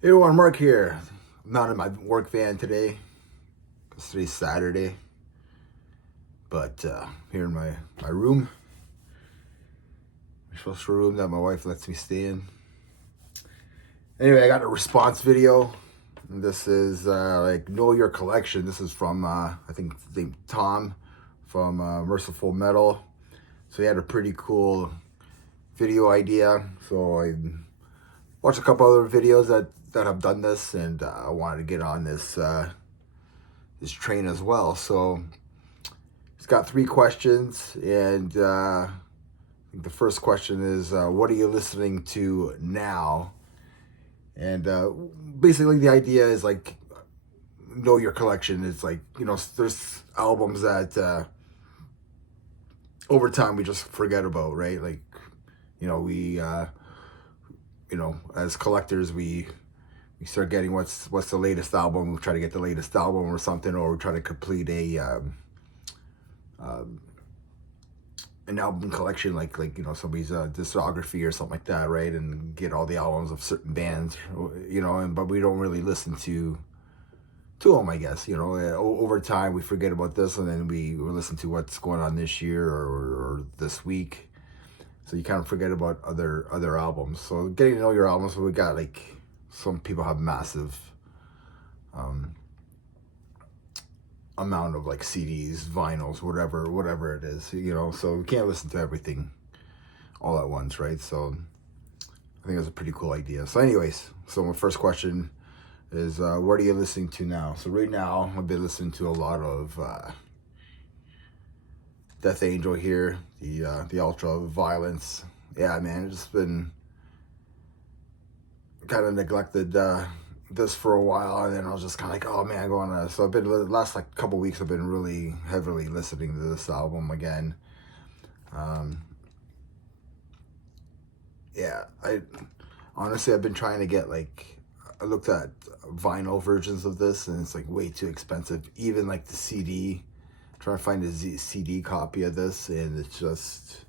Hey everyone, Mark here. I'm not in my work van today because today's Saturday, but here in my room, my special room that my wife lets me stay in. Anyway, I got a response video. This is like Know Your Collection. This is from I think his name Tom from Merciful Metal. So he had a pretty cool video idea. So I watched a couple other videos that have done this, and I wanted to get on this train as well. So it's got three questions, and I think the first question is, what are you listening to now? And basically, the idea is like, know your collection. It's like, there's albums that over time we just forget about, right? Like, we, as collectors, we start getting what's the latest album. We try to get the latest album or something, or we try to complete um, an album collection, like somebody's discography or something like that, right? And get all the albums of certain bands, but we don't really listen to them, I guess. Over time we forget about this, and then we listen to what's going on this year or this week. So you kind of forget about other albums. So getting to know your albums, we got like some people have massive um, amount of like CDs, vinyls, whatever it is, so we can't listen to everything all at once, right? So I think that's a pretty cool idea. So anyways, so my first question is, what are you listening to now? So right now I've been listening to a lot of Death Angel here, the Ultra Violence. Yeah, man, it's just been kind of neglected this for a while, and then I was just kind of like, oh man, going to. So I've been the last like couple weeks, I've been really heavily listening to this album again. Um, yeah, I honestly I've been trying to get like, I looked at vinyl versions of this, and it's like way too expensive. Even like the CD, trying to find a CD copy of this, and it's just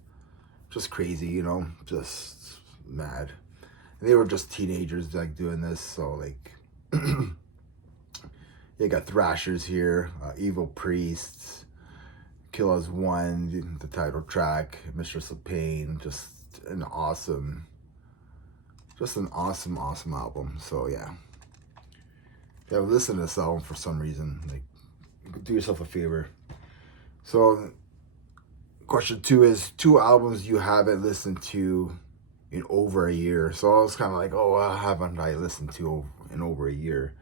crazy, just mad. And they were just teenagers like doing this, so like. You got Thrashers here, Evil Priests, Kill As One, the title track, Mistress of Pain, just an awesome album. So yeah, if you haven't listened to this album for some reason, like, do yourself a favor. So question two is two albums you haven't listened to in over a year. So I was kind of like, oh, haven't I listened to in over a year?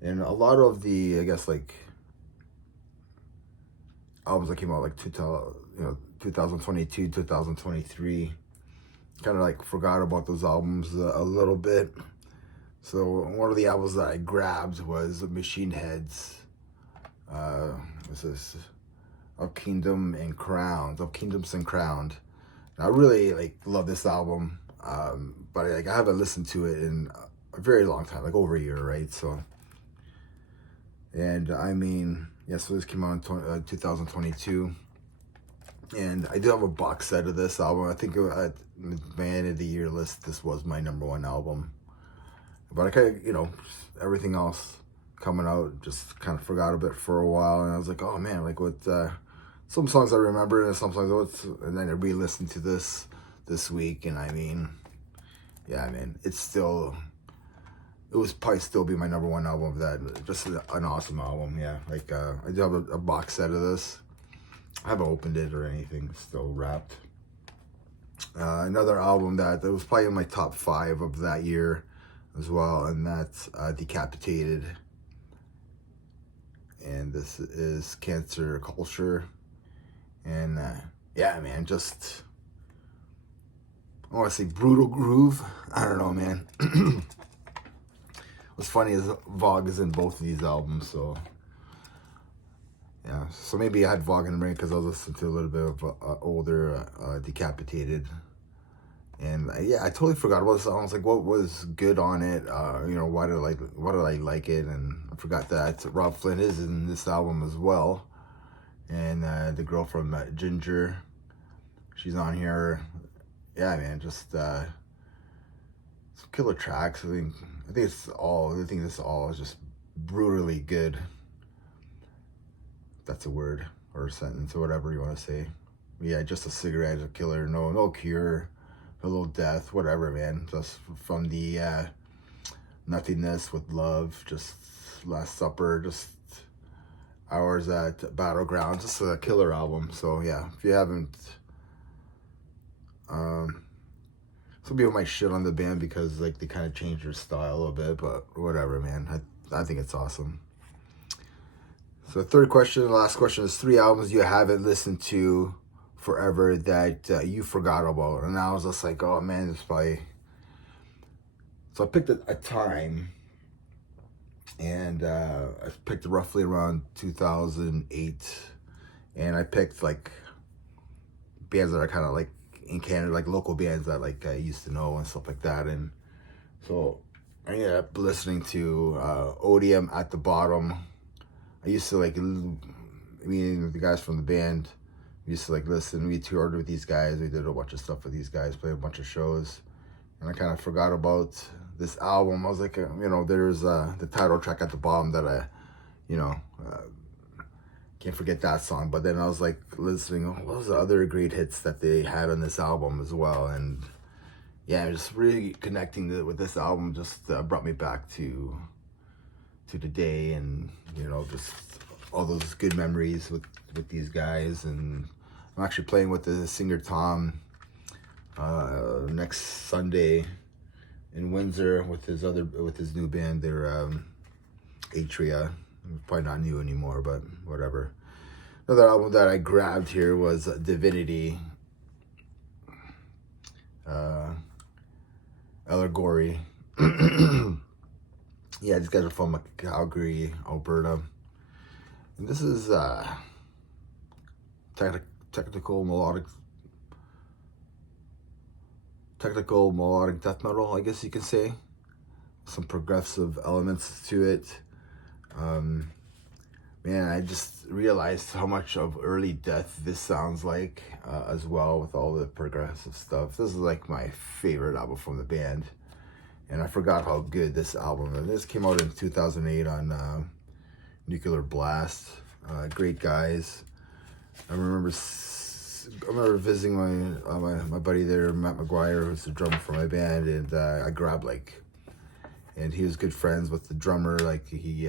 And a lot of the, I guess, like, albums that came out like 2022, 2023, kind of like forgot about those albums a little bit. So one of the albums that I grabbed was Machine Head's what's this, of Kingdoms and Crowns. I really like love this album, but like I haven't listened to it in a very long time, like over a year, right? So, and I mean, yeah, so this came out in 2022, and I do have a box set of this album. I think at my end of the year list, this was my number one album, but I kind of, everything else coming out, just kind of forgot a bit for a while, and I was like, oh man, like what, some songs I remember, and some songs, and then I re-listened to this week, and I mean, yeah, man, it was probably still be my number one album of that. Just an awesome album, yeah. Like, I do have a box set of this. I haven't opened it or anything, still wrapped. Another album that was probably in my top 5 of that year as well, and that's Decapitated. And this is Cancer Culture. And yeah, man, just, I want to say brutal groove. I don't know, man. What's funny is Vogue is in both of these albums, so yeah. So maybe I had Vogue in the brain because I was listening to a little bit of older Decapitated. And yeah, I totally forgot about this. I was like, what was good on it? Why did I like it? And I forgot that Rob Flynn is in this album as well. And the girl from Ginger, she's on here. Yeah, man, just some killer tracks. I think this all is just brutally good. That's a word or a sentence or whatever you want to say. Yeah, just a cigarette is a killer. No cure, a little death, whatever, man. Just from the nothingness with love, just Last Supper, just Hours at Battleground, just a killer album. So yeah, if you haven't, some people might shit on the band because like they kind of changed their style a little bit, but whatever, man. I think it's awesome. So third question, the last question is 3 albums you haven't listened to forever that you forgot about. And I was just like, oh man, it's probably... So I picked a time, and I picked roughly around 2008, and I picked like bands that are kind of like in Canada, like local bands that like I used to know and stuff like that. And so I ended up listening to Odium, At the Bottom. I used to like, the guys from the band, we used to like listen. We toured with these guys. We did a bunch of stuff with these guys, played a bunch of shows. And I kind of forgot about this album. I was like, there's the title track At the Bottom that I, can't forget that song. But then I was like listening, what was the other great hits that they had on this album as well? And yeah, just really connecting with this album just brought me back to the day, and just all those good memories with these guys. And I'm actually playing with the singer Tom next Sunday in Windsor with his new band. They're Atria. Probably not new anymore, but whatever. Another album that I grabbed here was Divinity, Allegory. Yeah, these guys are from Calgary, Alberta. And this is technical melodic death metal, I guess you can say. Some progressive elements to it. Man, I just realized how much of early Death this sounds like as well, with all the progressive stuff. This is like my favorite album from the band. And I forgot how good this album is. This came out in 2008 on Nuclear Blast. Great guys. I remember visiting my buddy there, Matt McGuire, who's the drummer for my band, and I grabbed and he was good friends with the drummer. Like he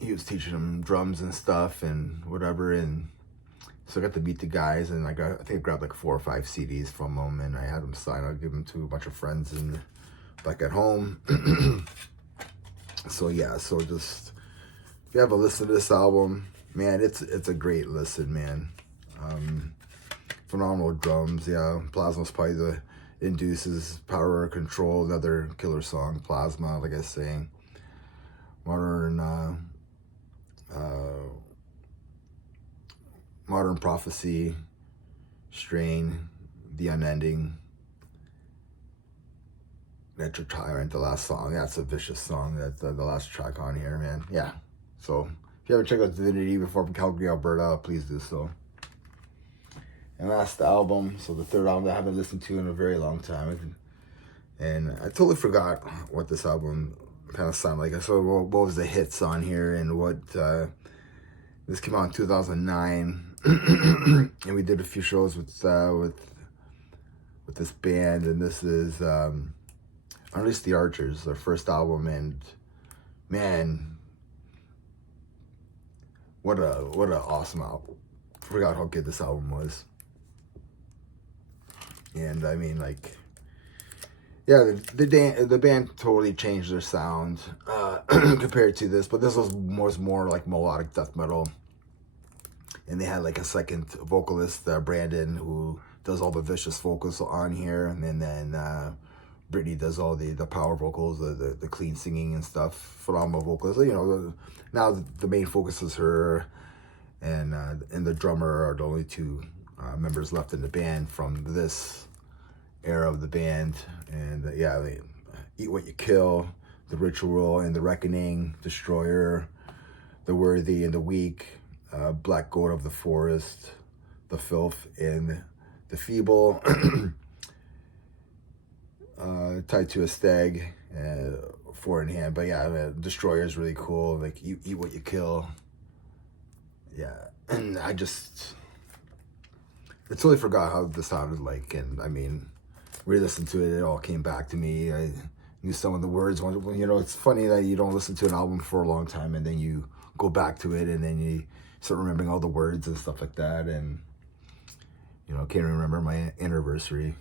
was teaching him drums and stuff and whatever, and so I got to meet the guys, and I think I grabbed like 4 or 5 CDs from them, and I had them sign. I'd give them to a bunch of friends and back at home. So yeah, so just if you have a listen to this album, man, it's a great listen, man. Phenomenal drums, yeah. Plasma's probably the Induces, Power Control, another killer song. Plasma, like I was saying. Modern Prophecy, Strain, The Unending, Natural Tyrant, the last song. That's a vicious song. That's the last track on here, man. Yeah. So if you haven't checked out Divinity before from Calgary, Alberta, please do so. And that's the album. So the third album that I haven't listened to in a very long time. And I totally forgot what this album kind of sounded like. So what was the hits on here, and what... This came out in 2009. And we did a few shows with this band, and this is Unleash the Archers, their first album, and man, what a awesome album. Forgot how good this album was. And I mean, like, yeah, the band totally changed their sound compared to this, but this was more like melodic death metal. And they had like a second vocalist, Brandon, who does all the vicious vocals on here, and then Brittany does all the power vocals, the clean singing and stuff. Phenomenal vocals. Now the main focus is her, and the drummer are the only 2 members left in the band from this era of the band. And yeah, they Eat What You Kill, The Ritual and The Reckoning, Destroyer, The Worthy and the Weak, Black Goat of the Forest, The Filth and the Feeble, tied to a stag, 4 in hand. But yeah, Destroyer is really cool. Like, you eat what you kill. Yeah, and I totally forgot how this sounded like, and I mean, re-listened to it, it all came back to me. I knew some of the words. You know, it's funny that you don't listen to an album for a long time, and then you go back to it, and then you start remembering all the words and stuff like that, and, you know, can't remember my anniversary,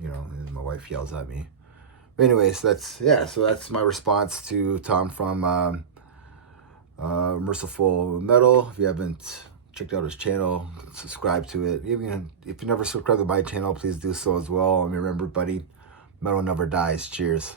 you know, and my wife yells at me. But anyways, so that's my response to Tom from Merciful Metal. If you haven't checked out his channel, subscribe to it. Even if you never subscribed to my channel, please do so as well. And remember, buddy, metal never dies. Cheers.